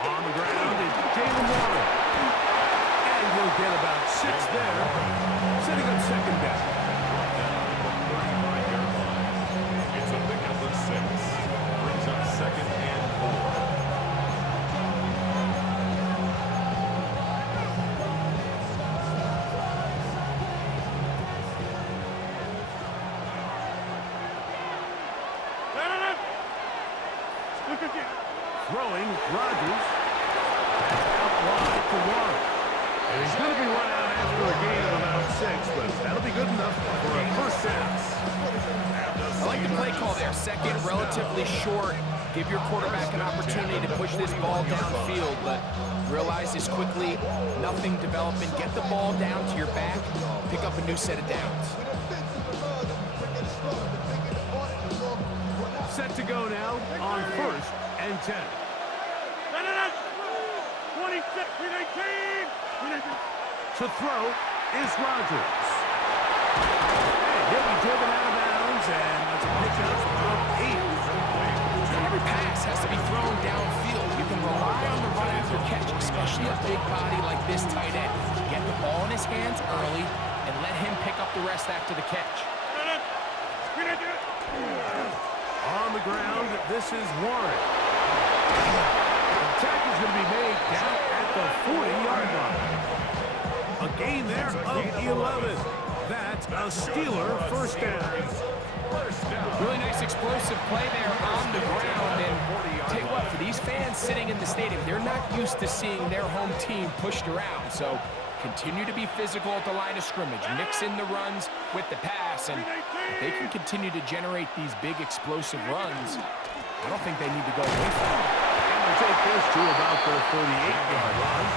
On the ground is Jalen Warren. And he'll get about 6 there, setting up second down. It's a pickup of 6. Brings up second and 4. Throwing, Rodgers. Out wide to Warren. And he's going to be run out after a gain of about 6, but that'll be good enough for a first down. I like the play call there. Second, relatively short. Give your quarterback an opportunity to push this ball downfield, but realize this quickly, nothing developing. Get the ball down to your back, pick up a new set of downs. Set to go now on first and 10. 26, 18. To throw is Rodgers. And he'll be driven out of bounds, and that's a pickup of 8. Every pass has to be thrown downfield. You can rely on the run after catch, especially a big body like this tight end. Get the ball in his hands early and let him pick up the rest after the catch. On the ground, this is Warren. The tackle is going to be made down at the 40-yard line. A gain there of 11. That's a Steeler first down. Really nice explosive play there on the ground. And tell you what, for these fans sitting in the stadium, they're not used to seeing their home team pushed around. So continue to be physical at the line of scrimmage. Mix in the runs with the pass. And if they can continue to generate these big explosive runs, I don't think they need to go away from it. And they'll take this to about the 38-yard line.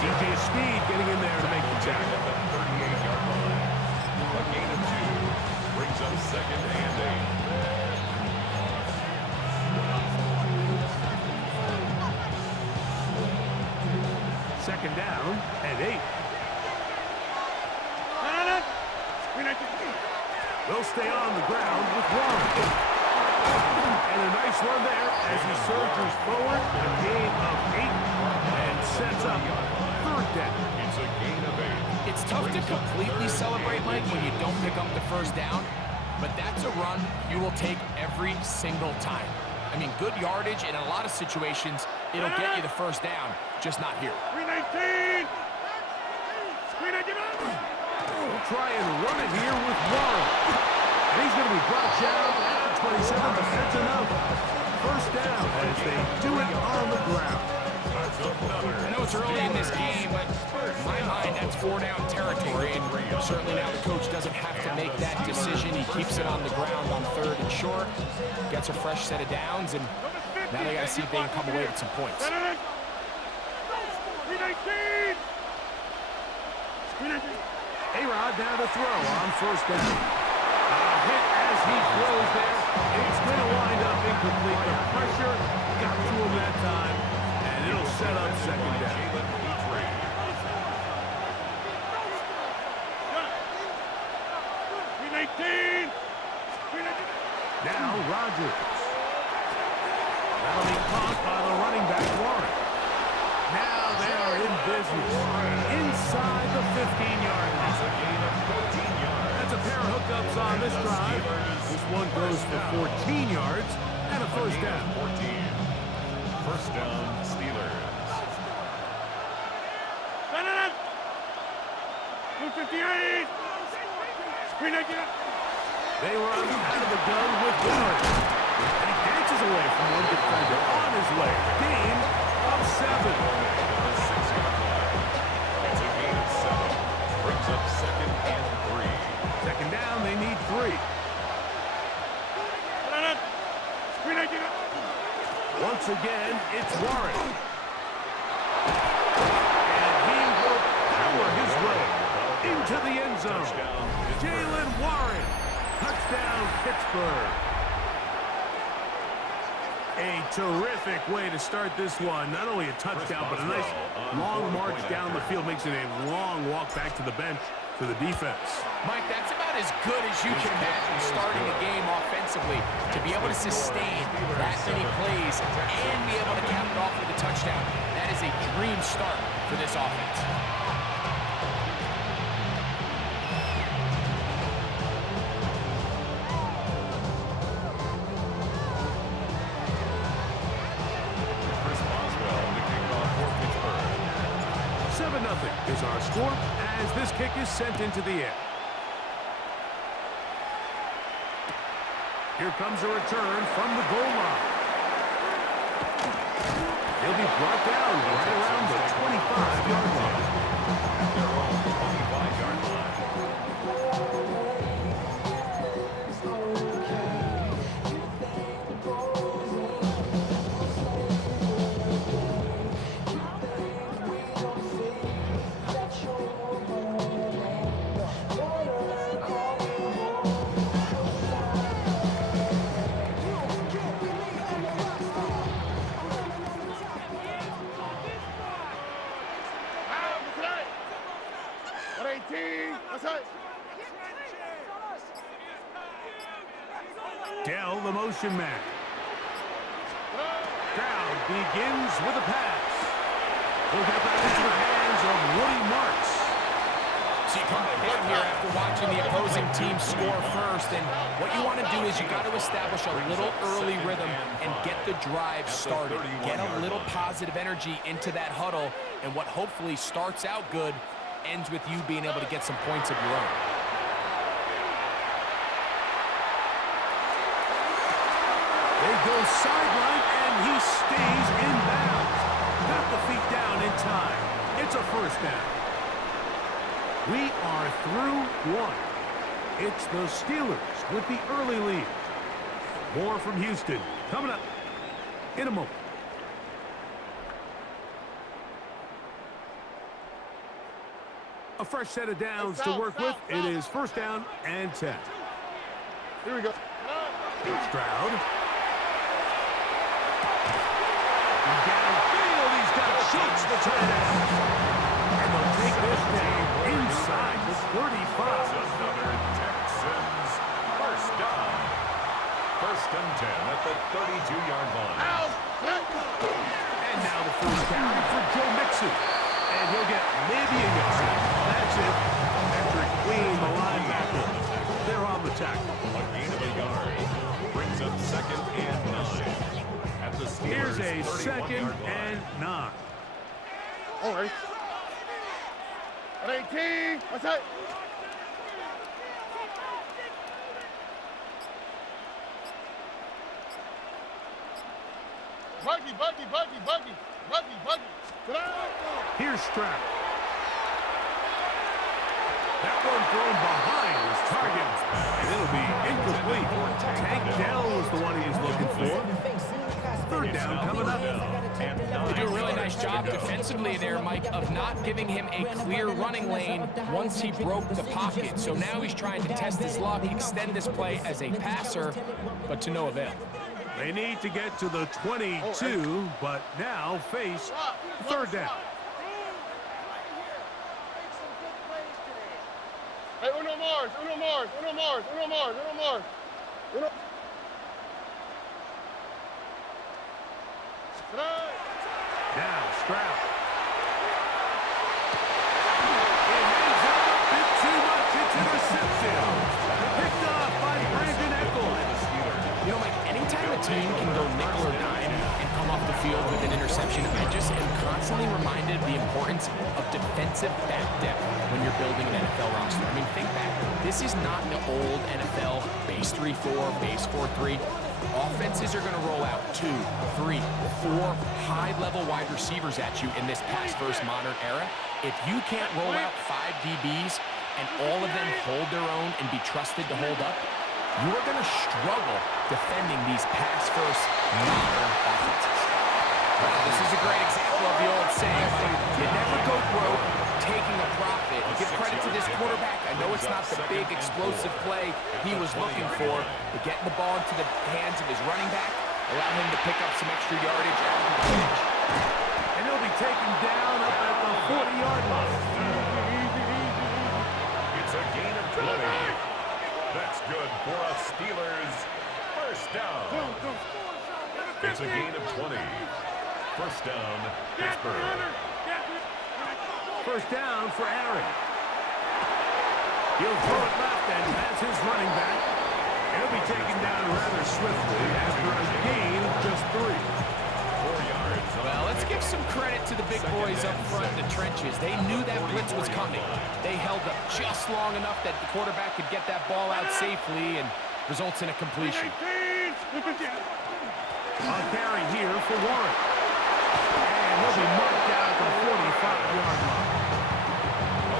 DJ Speed getting in there to make the tackle. At the 38-yard line. A gain of 2 brings up second and 8. Second down and 8. They'll stay on the ground with Warren. And a nice run there as he surges forward. A gain of 8 and sets up third down. It's a gain of 8. It's tough to completely celebrate, Mike, when you don't pick up the first down, but that's a run you will take every single time. I mean, good yardage, and in a lot of situations, it'll get you the first down, just not here. 319. We'll try and run it here with Warren. And he's going to be brought down at the 27, but that's enough. First down as they do it on the ground. I know it's early in this game, but in my mind, that's 4-down territory. And certainly now the coach doesn't have to make that decision. He keeps it on the ground on third and short, gets a fresh set of downs, and now they got to see if they can come away with some points. 319. A-Rod now to throw on first down. A hit as he throws there. It's going to wind up incomplete. The pressure got to him that time, and it'll set up second down. 319. Now Rodgers. That'll be caught by the running back, Warren. Now they are in business inside the 15-yard line. That's a pair of hookups on this drive. This one goes for 14 yards and a first down. 14. First down, Steelers. 258. They run out of the gun with Warren. And he dances away from one defender on his way. Gain of 7. It's a gain of 7. Brings up second and 3. Second down, they need 3. Once again, it's Warren. And he will power his way into the end zone. Jalen Warren. Touchdown, Pittsburgh. A terrific way to start this one. Not only a touchdown, but a nice long march down the field. Makes it a long walk back to the bench for the defense. Mike, that's about as good as you can imagine starting a game offensively. To be able to sustain that many plays and be able to cap it off with a touchdown. is a dream start for this offense. Boswell to kick off for Pittsburgh. 7-0 is our score as this kick is sent into the air. Here comes a return from the goal line. He'll be brought down right around the 25-yard line. At their own 25-yard line. Dell, the motion man. Stroud begins with a pass. He'll get that into the hands of Woody Marks. So you come down here after watching the opposing team score first, and what you want to do is you got to establish a little early rhythm and get the drive started. Get a little positive energy into that huddle, and what hopefully starts out good ends with you being able to get some points of your own. They go sideline, and he stays in bounds. Got the feet down in time. It's a first down. We are through one. It's the Steelers with the early lead. More from Houston coming up in a moment. A fresh set of downs to work with. It is first down and 10. Here we go. Stroud. Downfield, he's got Schultz the touchdown. And they'll take this down inside the 35. Another Texans first down. First and 10 at the 32-yard line. And now the first down for Joe Mixon. And he'll get maybe a yard. That's it. Patrick Queen, the linebacker. They're on the tackle. A gain of a yard. Brings up second and 9. At the Steelers' Here's a 31-yard second line. and 9. All right. At 18. What's that? Buggy. Here's Stroud. That one thrown behind his target, and it'll be incomplete. Tank Dell was the one he was looking for. Third down coming up. They do a really nice job defensively there, Mike, of not giving him a clear running lane once he broke the pocket. So now he's trying to test his luck, extend this play as a passer, but to no avail. They need to get to the 22, but now face third down. Hey, uno Mars. Now Stroud. It hangs up a bit too much. It's intercepted. Picked off by Brandon Echols. You know, Mike, anytime a team can go nickel or dime and come off the field with an interception, I just am constantly reminded of the importance of defensive back depth when you're building an NFL roster. I mean, think back. This is not the old NFL base 3-4, base 4-3. Offenses are going to roll out 2, 3, 4 high-level wide receivers at you in this pass-first modern era. If you can't roll out 5 DBs and all of them hold their own and be trusted to hold up, you are going to struggle defending these pass-first modern offenses. Well, this is a great example of the old saying, like, you never go broke taking a profit. Give credit to this quarterback. I know it's not the big explosive play he was looking for, but getting the ball into the hands of his running back, allow him to pick up some extra yardage after the finish. And he'll be taken down up at the 40-yard line. It's a gain of 20. That's good for a Steelers first down. It's a gain of 20. First down, Pittsburgh. First down for Aaron. He'll throw it left and has his running back. He'll be taken down rather swiftly after a gain of just 3. 4 yards. Well, let's give some credit to the big boys up front in the trenches. They knew that blitz was coming. They held up just long enough that the quarterback could get that ball out safely and results in a completion. A carry here for Warren. And he'll be marked down at the 45-yard line.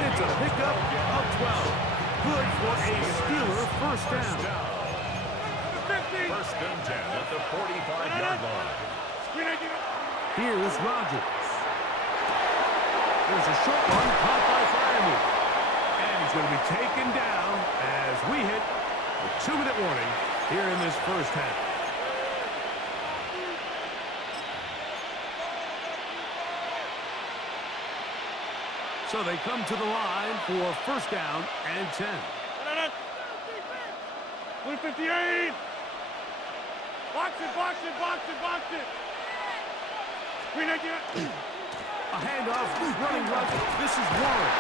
It's a pickup of 12. Good for a Steeler first down. First and 10 at the 45-yard line. Here's Rodgers. There's a short one caught by Fryermuth. And he's going to be taken down as we hit a 2-minute warning here in this first half. So they come to the line for first down and 10. 158. Box it, box it, box it, box it. A handoff, running left. This is Warren.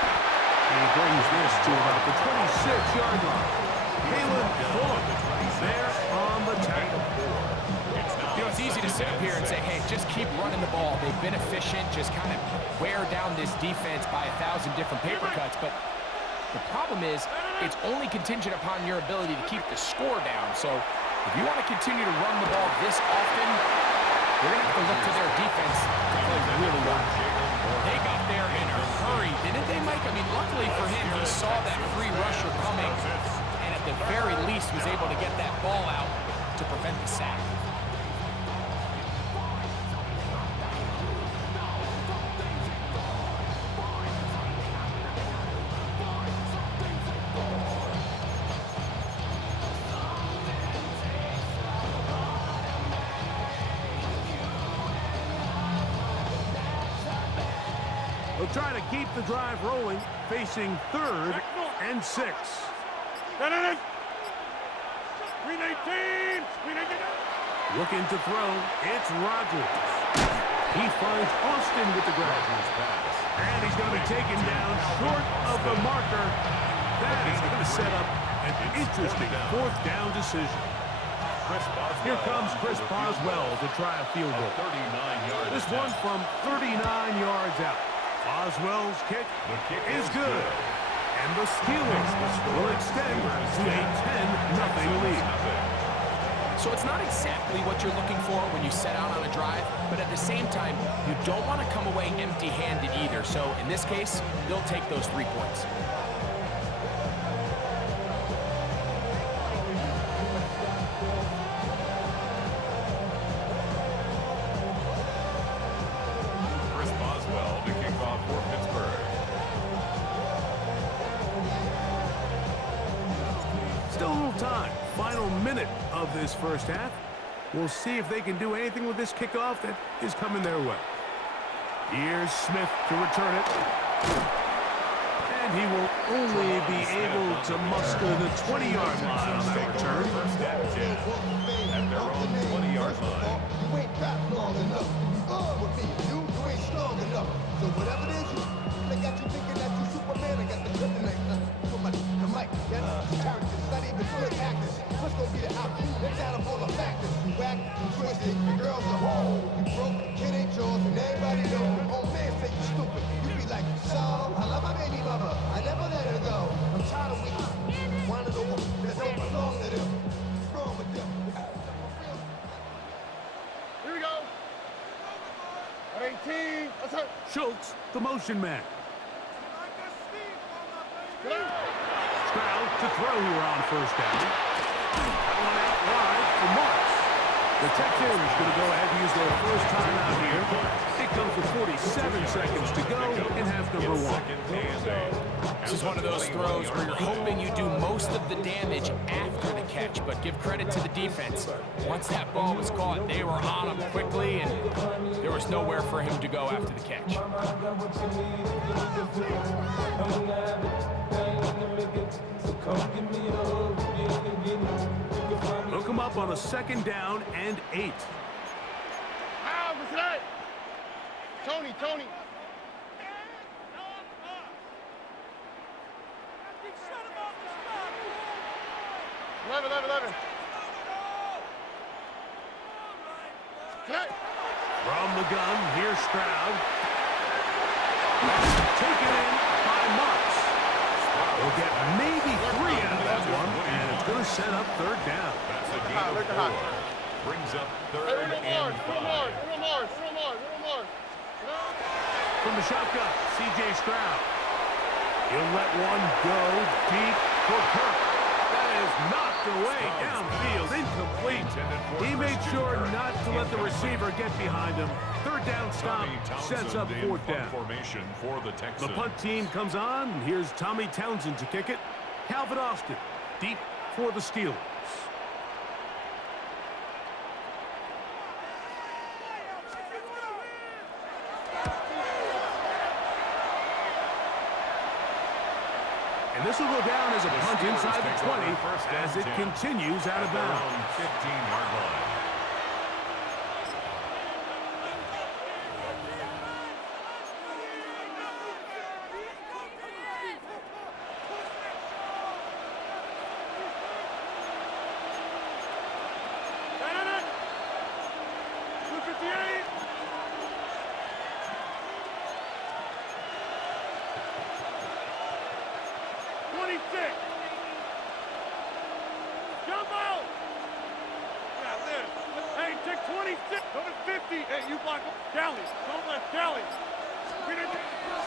He brings this to about the 26-yard line. Kalen Bullock there on the tackle. You know, it's easy to sit up here and say, hey, just keep running the ball. They've been efficient, just kind of wear down this defense by 1,000 different paper cuts. But the problem is it's only contingent upon your ability to keep the score down. So if you want to continue to run the ball this often, you're going to have to look to their defense to play really well. They got there in a hurry, didn't they, Mike? I mean, luckily for him, he saw that free rusher coming and at the very least was able to get that ball out to prevent the sack. They'll try to keep the drive rolling, facing 3rd and 6. Looking to throw, it's Rodgers. He finds Austin with the grab. And he's going to be taken down short of the marker. That is going to set up an interesting 4th down decision. Here comes Chris Boswell to try a field goal. This one from 39 yards out. Boswell's kick is good. And the Steelers will extend to a 10-0 lead. So it's not exactly what you're looking for when you set out on a drive, but at the same time, you don't want to come away empty-handed either. So in this case, they'll take those 3 points. Chris Boswell to kick off for Pittsburgh. Still a little time. Final minute of this first half. We'll see if they can do anything with this kickoff that is coming their way. Here's Smith to return it. And he will only be able to muster the 20-yard line on that return. First and 10 at their own 20-yard line. You ain't rap long enough. With me, you ain't strong enough. So whatever it is, they got you thinking that you Superman. I got the kryptonite. The mic, that's characters, not even good actors. What's gonna be the outcome? Let's add up all the factors. You whack, you twisted, the girls are whole. You broke, kid ain't yours, and everybody knows. Old man say you stupid. You be like, so, I love my baby mother. I never let her go. I'm tired of weak. One of the ones that don't belong to them. What's wrong with them? Here we go. At 18. Let's hurt. Schultz, the motion man. Get out. Stroud to throw here on first down. That one out wide for Marks. The Texans going to go ahead and use their first time out here. It comes with 47 seconds to go in half number 1. This is one of those throws where you're hoping you do most of the damage after the catch, but give credit to the defense. Once that ball was caught, they were on him quickly, and there was nowhere for him to go after the catch. Hook him up on a 2nd down and 8. Out, what's that? Tony, Tony. 11. From the gun, here's Stroud. Taken in by Marks. We'll get maybe 3 out of that one, and it's going to set up third down. That's a gain of 4. Brings up third and 5. From the shotgun, C.J. Stroud. He'll let one go deep for Kirk. That is knocked away downfield, incomplete. He made sure not to let the receiver get behind him. Third down stop sets up fourth down. Formation for the Texans. The punt team comes on. Here's Tommy Townsend to kick it. Calvin Austin deep for the Steelers. And this will go down as a punt inside the 20 as it continues out of bounds. 15-yard line.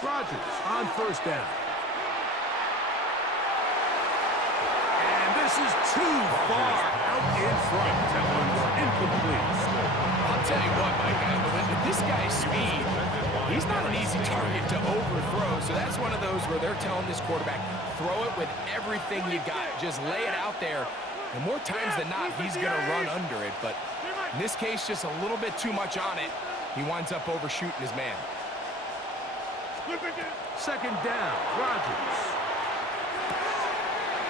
Rodgers on first down. And this is too far out in front. That one's incomplete. I'll tell you what, Mike, with this guy's speed, he's not an easy target to overthrow. So that's one of those where they're telling this quarterback, throw it with everything you got. Just lay it out there. And more times than not, he's going to run under it. But in this case, just a little bit too much on it. He winds up overshooting his man. Second down, Rodgers.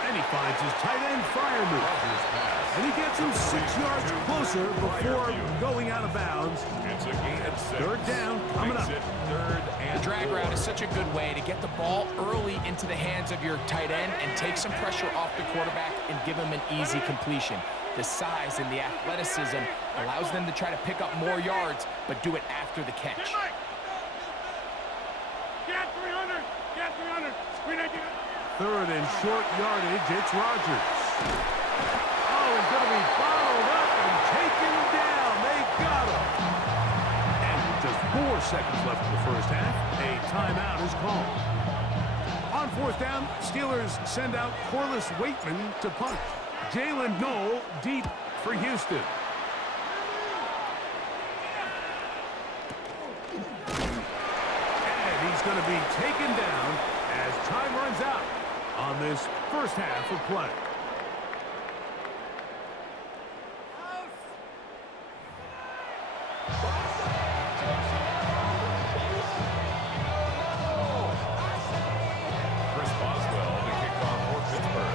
And he finds his tight end Freiermuth. And he gets him 6 yards closer before going out of bounds. It's a gain of 6. Third down coming up. The drag route is such a good way to get the ball early into the hands of your tight end and take some pressure off the quarterback and give him an easy completion. The size and the athleticism allows them to try to pick up more yards, but do it after the catch. Third and short yardage, it's Rodgers. Oh, he's going to be bottled up and taken down. They got him. And with just 4 seconds left in the first half, a timeout is called. On fourth down, Steelers send out Corliss Waitman to punt. Jalen Knoll deep for Houston. And he's going to be taken down as time runs out on this first half of play.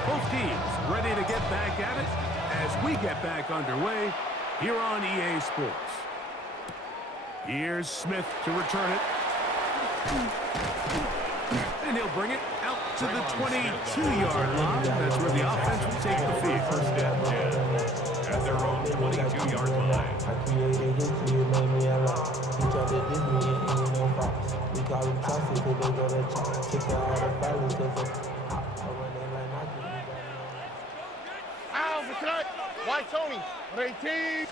Both teams ready to get back at it as we get back underway here on EA Sports. Here's Smith to return it. And he'll bring it out to the 22-yard line. That's where the offense will take the field. First and 10 at their own 22-yard line. I created history, it made me alive. He tried to diss me and ain't no fault. We call him toxic, cause they go to chop. Kick out all the fighters, cause I run it like Nike. Ow, Patrick! Why Tony? 18.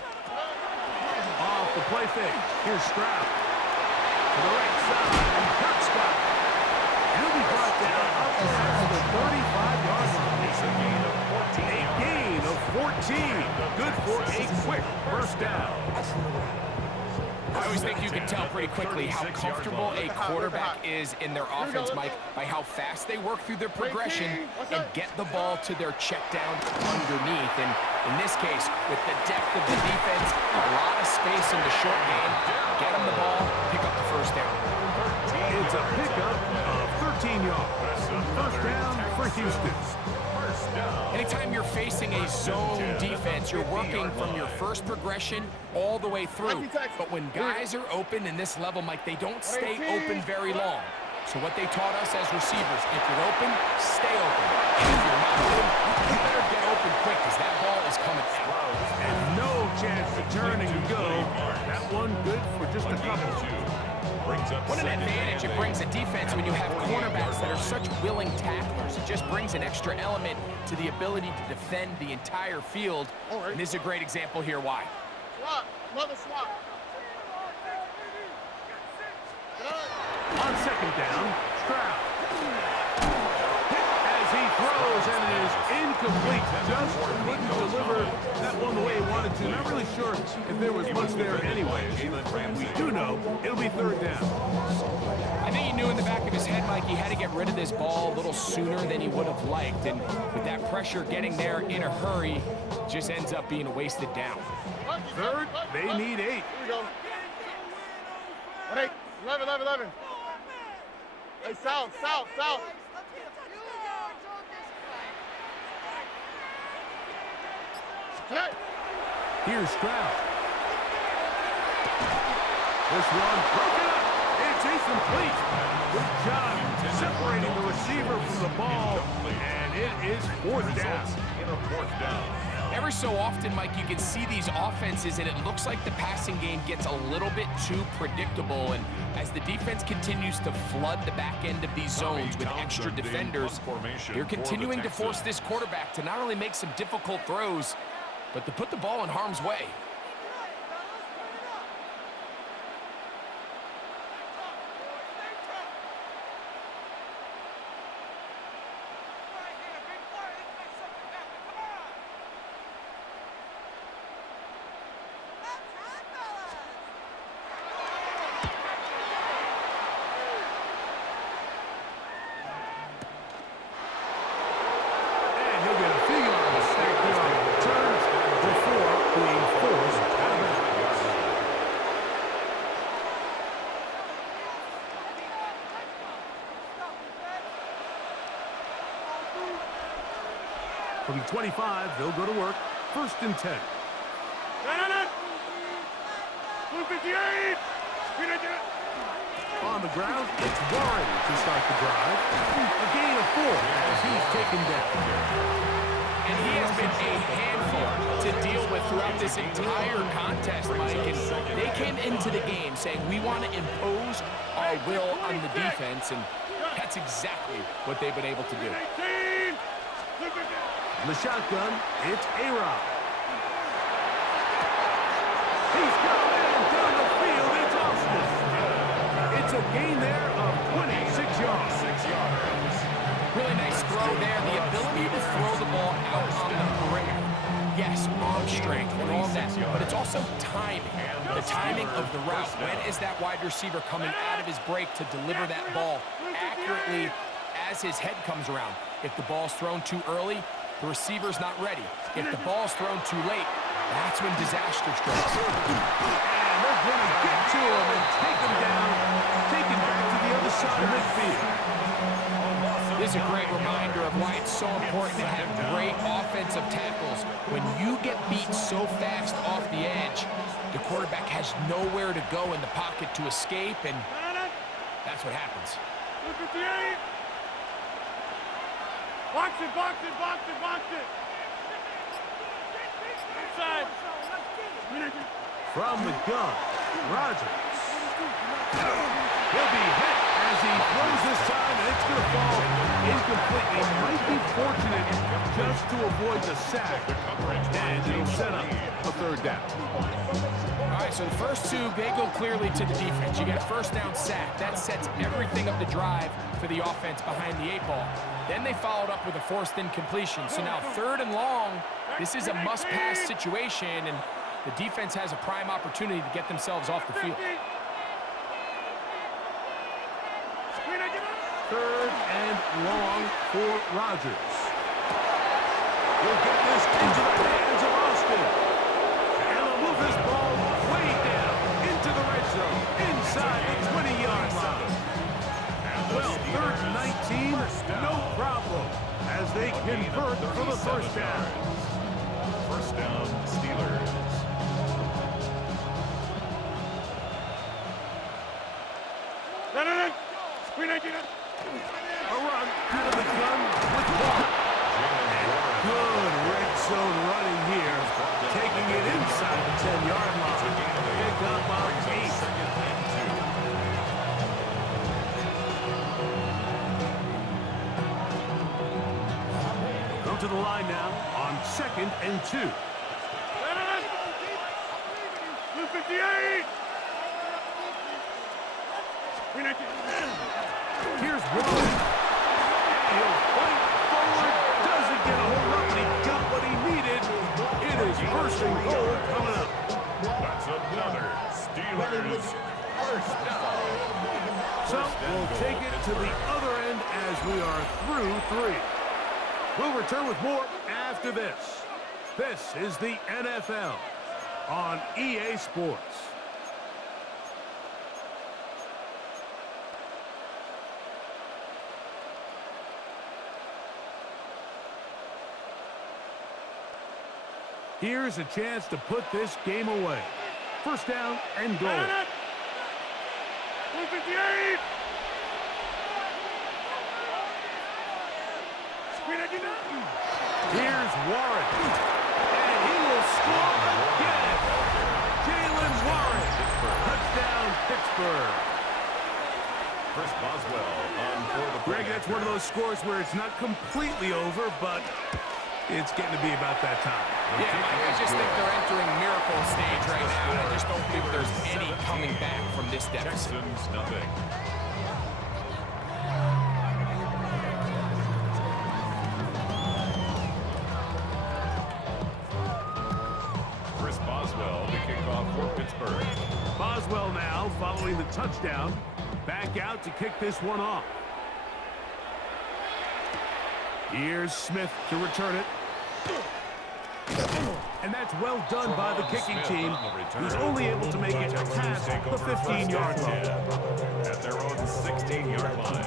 Off the play fake. Here's Stroud. To the right side, and Kirk's got it. He'll be brought down up to the 35-yard line. A gain of 14. Good for a quick first down. I always think you can tell pretty quickly how comfortable a quarterback is in their offense, Mike, by how fast they work through their progression and get the ball to their check down underneath. And in this case, with the depth of the defense, a lot of space in the short game, get them the ball, pick up the first down. It's a pickup of 13 yards. First down for Houston. first down. Anytime you're facing a zone defense, you're working from your first progression all the way through. But when guys are open in this level, Mike, they don't stay open very long. So what they taught us as receivers, if you're open, stay open. And if you're not open, you better get open quick because that ball is coming out. And no chance to turn and go. That one good for just a couple. What an advantage it brings a defense when you have cornerbacks that are such willing tacklers. It just brings an extra element to the ability to defend the entire field. And this is a great example here why. Swap. Another swap. On second down, Stroud. Hit as he throws, and it is incomplete. Just couldn't deliver that one the way he wanted to. Not really sure if there was much there anyways. We do know it'll be third down. I think he knew in the back of his head, Mike, he had to get rid of this ball a little sooner than he would have liked. And with that pressure getting there in a hurry, it just ends up being a wasted down. Third, they need 8. Here we go. 11. Hey, south. Okay. Here's Stroud. This one broken up. It's incomplete. Good job separating the receiver from the ball, and it is fourth down. Every so often, Mike, you can see these offenses, and it looks like the passing game gets a little bit too predictable. And as the defense continues to flood the back end of these zones with extra defenders, they're continuing to force this quarterback to not only make some difficult throws, but to put the ball in harm's way. From 25, they'll go to work. First and 10. 258. On the ground, it's Warren to start the drive. A gain of 4 as he's taken down. And he has been a handful to deal with throughout this entire contest, Mike. And they came into the game saying, we want to impose our will on the defense, and that's exactly what they've been able to do. In the shotgun, it's A-Rod. He's coming down the field. It's Austin. It's a gain there of 26 yards. Really nice throw there. The ability to throw the ball out on the perimeter. Yes, arm strength and all that, but it's also timing. The timing of the route. When is that wide receiver coming out of his break to deliver that ball accurately as his head comes around? If the ball's thrown too early, the receiver's not ready. If the ball's thrown too late, that's when disaster strikes. And they're going to get to him and take him down, take him back to the other side of midfield. This is a great reminder of why it's so important to have great offensive tackles. When you get beat so fast off the edge, the quarterback has nowhere to go in the pocket to escape, and that's what happens. 258. Box it. Inside. From the gun, Rodgers. He'll be hit as he throws this time, and it's going to fall incomplete. He might be fortunate just to avoid the sack, and it'll set up a third down. All right, so the first two, they go clearly to the defense. You get a first down sack. That sets everything up the drive for the offense behind the 8-ball. Then they followed up with a forced incompletion. So now third and long, this is a must-pass situation, and the defense has a prime opportunity to get themselves off the field. Third and long for Rodgers. He'll get this into the hands of Austin. And they'll move this ball way down into the red zone, inside the 20-yard line. Well, third and 19 team, no problem, as they convert for the first down. First down, Steelers. Screen 19. A run out of the gun with Warren. And good red zone running here, taking it inside the 10-yard line. Pick up on 8. Go to the line now on 2nd and 2. 258. Here's Warren. And he'll fight forward. Doesn't get a hold up, but he got what he needed. It is first and goal coming up. That's another Steelers first down. So we'll take it to the other end as we are through 3. We'll return with more after this. This is the NFL on EA Sports. Here's a chance to put this game away. First down and goal. 258. Here's Warren. And he will score again. Jalen Warren. Touchdown, Pittsburgh. Chris Boswell on for the Greg, that's one of those scores where it's not completely over, but it's getting to be about that time. Yeah, Mike, I just think they're entering miracle stage right now, and I just don't think there's any coming back from this deficit. Texans, nothing. Chris Boswell to kick off for Pittsburgh. Boswell now following the touchdown. Back out to kick this one off. Here's Smith to return it. And that's well done by the kicking team, who's only able to make it past the 15-yard line. At their own 16-yard line.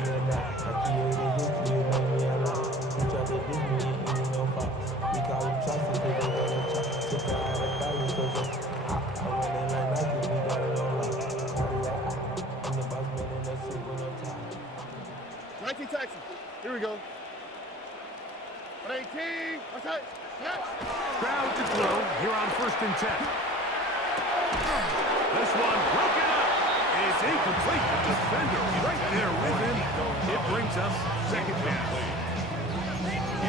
Texas. Here we go. 118. What's that? Crowd to throw here on 1st and 10. This one broken up. It's incomplete. The defender right there with him. It brings up 2nd down.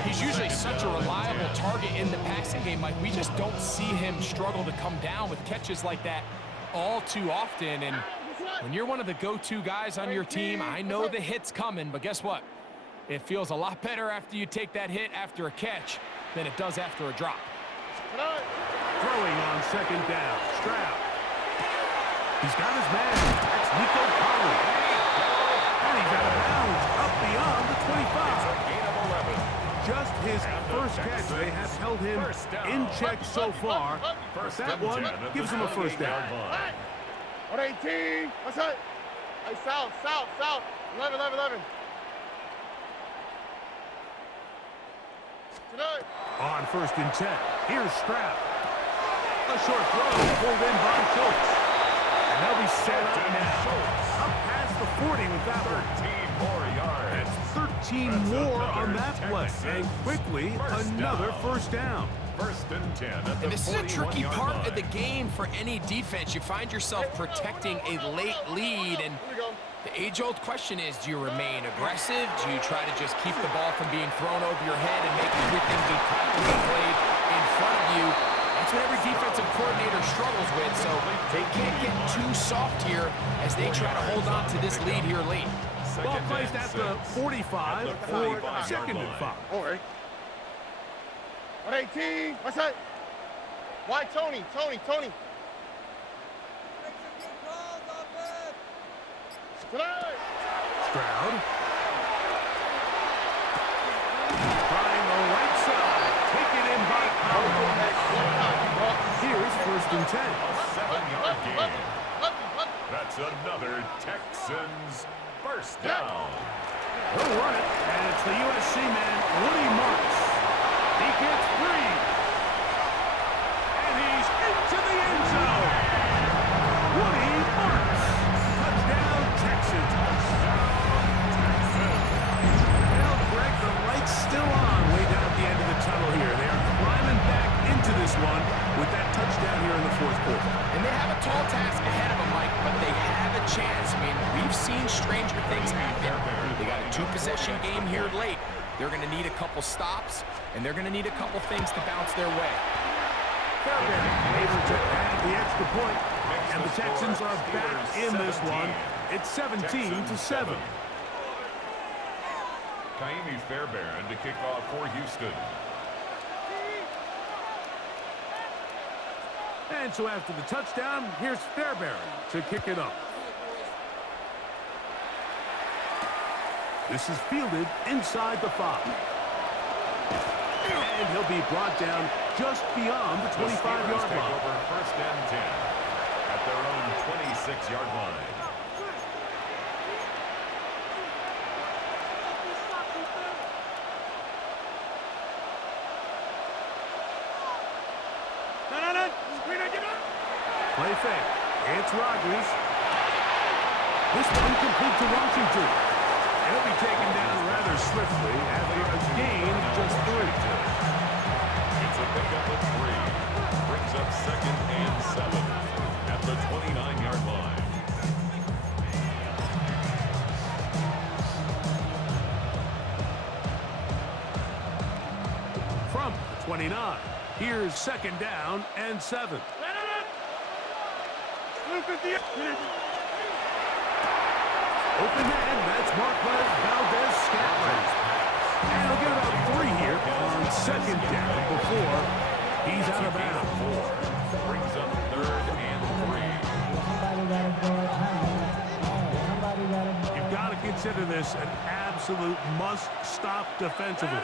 He's usually such a reliable target in the passing game, Mike. We just don't see him struggle to come down with catches like that all too often. And when you're one of the go-to guys on your team, I know the hit's coming, but guess what? It feels a lot better after you take that hit after a catch than it does after a drop. Throwing on 2nd down. Stroud. He's got his man. That's Nico Collins. And he's out of bounds up beyond the 25. Gain of 11. Just his first catch. They have held him in check so far. That one gives him a first down. 118. What's that? Hey, south. 11. On 1st and 10. Here's Stroud. A short throw pulled in by Schultz. And they'll be set up now. Up past the 40 with that one. 13 more yards. That's 13 more on that play. And quickly, another first down. 1st and 10 at the And this is a tricky 41-yard part line. of the game for any defense. You find yourself protecting a late lead, and the age-old question is, do you remain aggressive? Do you try to just keep the ball from being thrown over your head and make everything be practically played in front of you? That's what every defensive coordinator struggles with, so they can't get too soft here as they try to hold on to this lead here late. Ball placed at the 45 for 2nd and 5. All right. 118. What's that? Why Tony? Stroud. Trying the right side. Taken in by Powell. Here's 1st and 10. 7-yard gain. That's another Texans First down. He'll run it, and it's the USC man, Woody Marks. He gets free. And he's into the end zone. Woody Marks. Touchdown, Texans. Well, Greg, the light's still on way down at the end of the tunnel here. They are climbing back into this one with that touchdown here in the fourth quarter. And they have a tall task ahead of them, Mike, but they have a chance. I mean, we've seen stranger things happen. They got a two-possession game here late. They're going to need a couple stops, and they're going to need a couple things to bounce their way. Fairbairn able to add the extra point, and the Texans are back in this one. It's 17-7. Kaimi Fairbairn to kick off for Houston. And so after the touchdown, here's Fairbairn to kick it up. This is fielded inside the 5. And he'll be brought down just beyond the 25-yard line. Over first and 10 at their own 26-yard line. Play fake. It's Rodgers. This one complete to Washington. He'll be taken down rather swiftly after a gain of just 3. It's a pickup of 3. Brings up second and 7 at the 29-yard line. From the 29, here's second down and 7. Open man, that's Marquez Valdez-Scantling. And he'll get about 3 here on second down before he's out of bounds. 4 brings up third and 3. You've got to consider this an absolute must-stop defensively.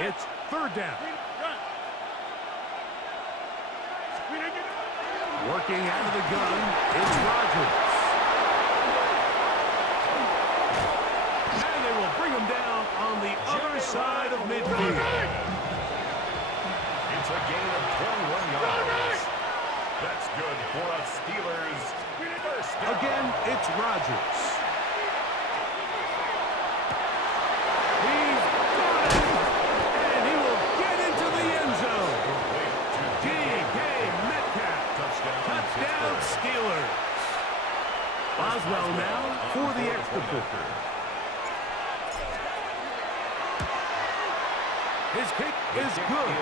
It's third down. Working out of the gun, it's Rodgers. And they will bring him down on the other side of midfield. It's a gain of 21 yards. That's good for a Steelers first down. Again, it's Rodgers. He's got it. And he will get into the end zone. DK Metcalf. Touchdown, Steelers. Boswell now for the extra point. His kick is good.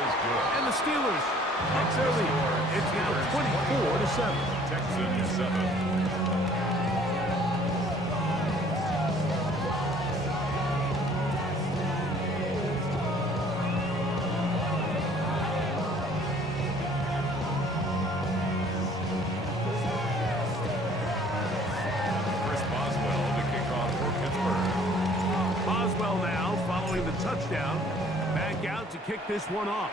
And the Steelers up their lead. It's now 24-7. Texans 7. The touchdown, back out to kick this one off.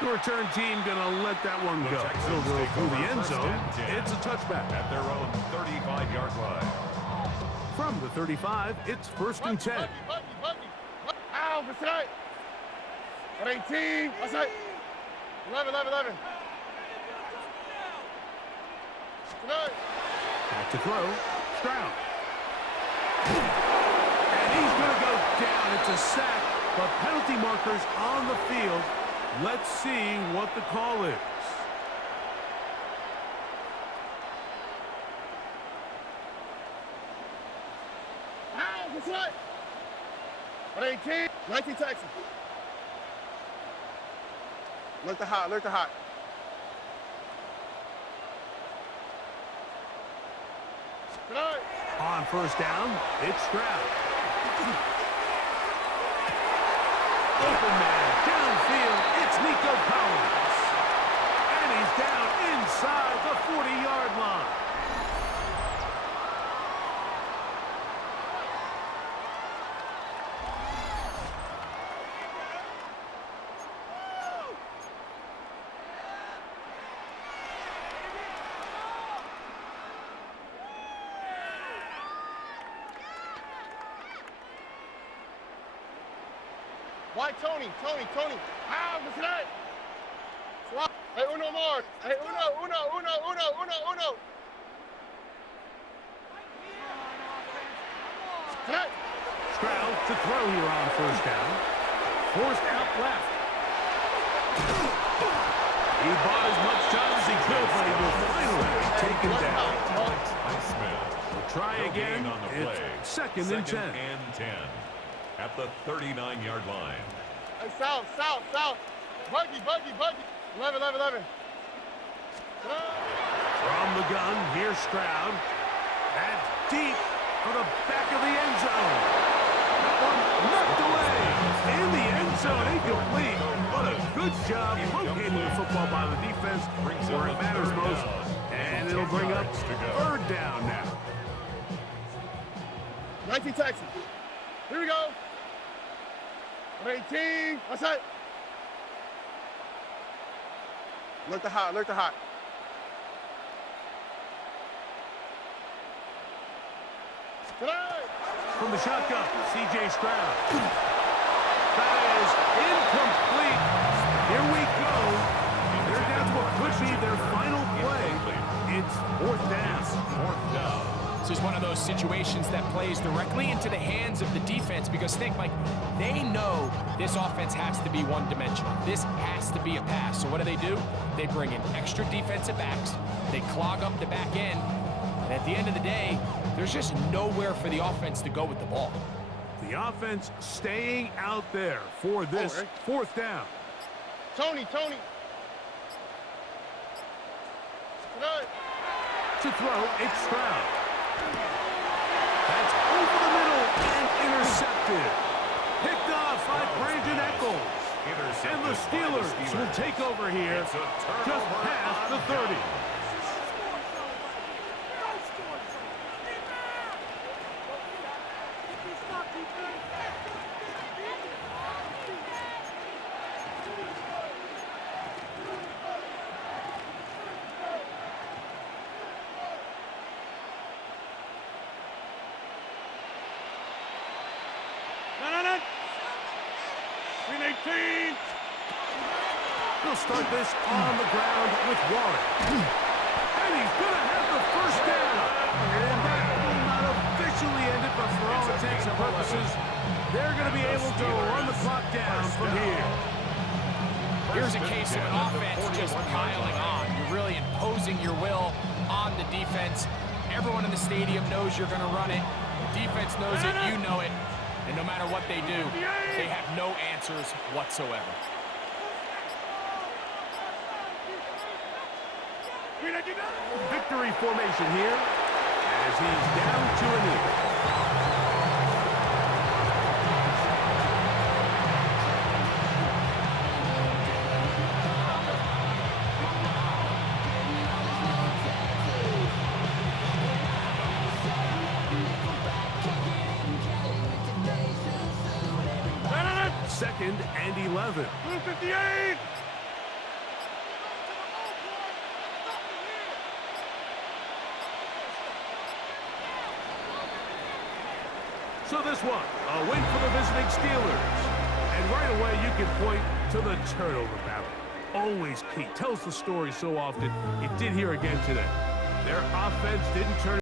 The return team gonna let that one go. It'll go through the end zone. It's a touchback. At their own 35-yard line. From the 35, it's first and 10. Ow, beside. 18. Outside. 11. Back to throw. Stroud. And he's going to go down. It's a sack, but penalty markers on the field. Let's see what the call is. Ow, beside. 18. 19 Texas. Look the hot. On first down, it's Stroud. Open man, downfield, it's Nico Collins. And he's down inside the 40-yard line. Why Tony? Ah, listen to that. Swap. Hey, uno more. Hey, uno. Tonight. Stroud to throw here on first down. Forced out left. He bought as much time as he could, but he will finally be taken down. We'll try again. On the play. It's second and 10. and 10 at the 39-yard line. Hey, south. Buggy. 11. From the gun, here's Stroud. That's deep for the back of the end zone. That one knocked away. In the end zone, incomplete. What a good job locating the football by the defense where it matters most. And it'll bring up third down now. 19 Texans. Here we go. 18. What's that? Look the hot. Tonight. From the shotgun, C.J. Stroud. That is incomplete. Here we go. They're down to what could be their final play. It's fourth down. This is one of those situations that plays directly into the hands of the defense because think, Mike, they know this offense has to be one-dimensional. This has to be a pass. So what do? They bring in extra defensive backs. They clog up the back end. And at the end of the day, there's just nowhere for the offense to go with the ball. The offense staying out there for this fourth down. Tony. Tonight. To throw, it's Stroud. That's over the middle and intercepted. Picked off by Brandon Echols. And the Steelers will take over here just past the 30. He'll start this on the ground with Warren. And he's going to have the first down. And that will not officially end it, but for all intents and purposes, they're going to be able to run the clock down from here. Here's a case of an offense just piling on. You're really imposing your will on the defense. Everyone in the stadium knows you're going to run it. The defense knows it, you know it. And no matter what they do, they have no answers whatsoever. Victory formation here as he's down to a knee. Second and 11. 58! So this one, a win for the visiting Steelers. And right away you can point to the turnover battle. Always key. Tells the story so often. It did here again today. Their offense didn't turn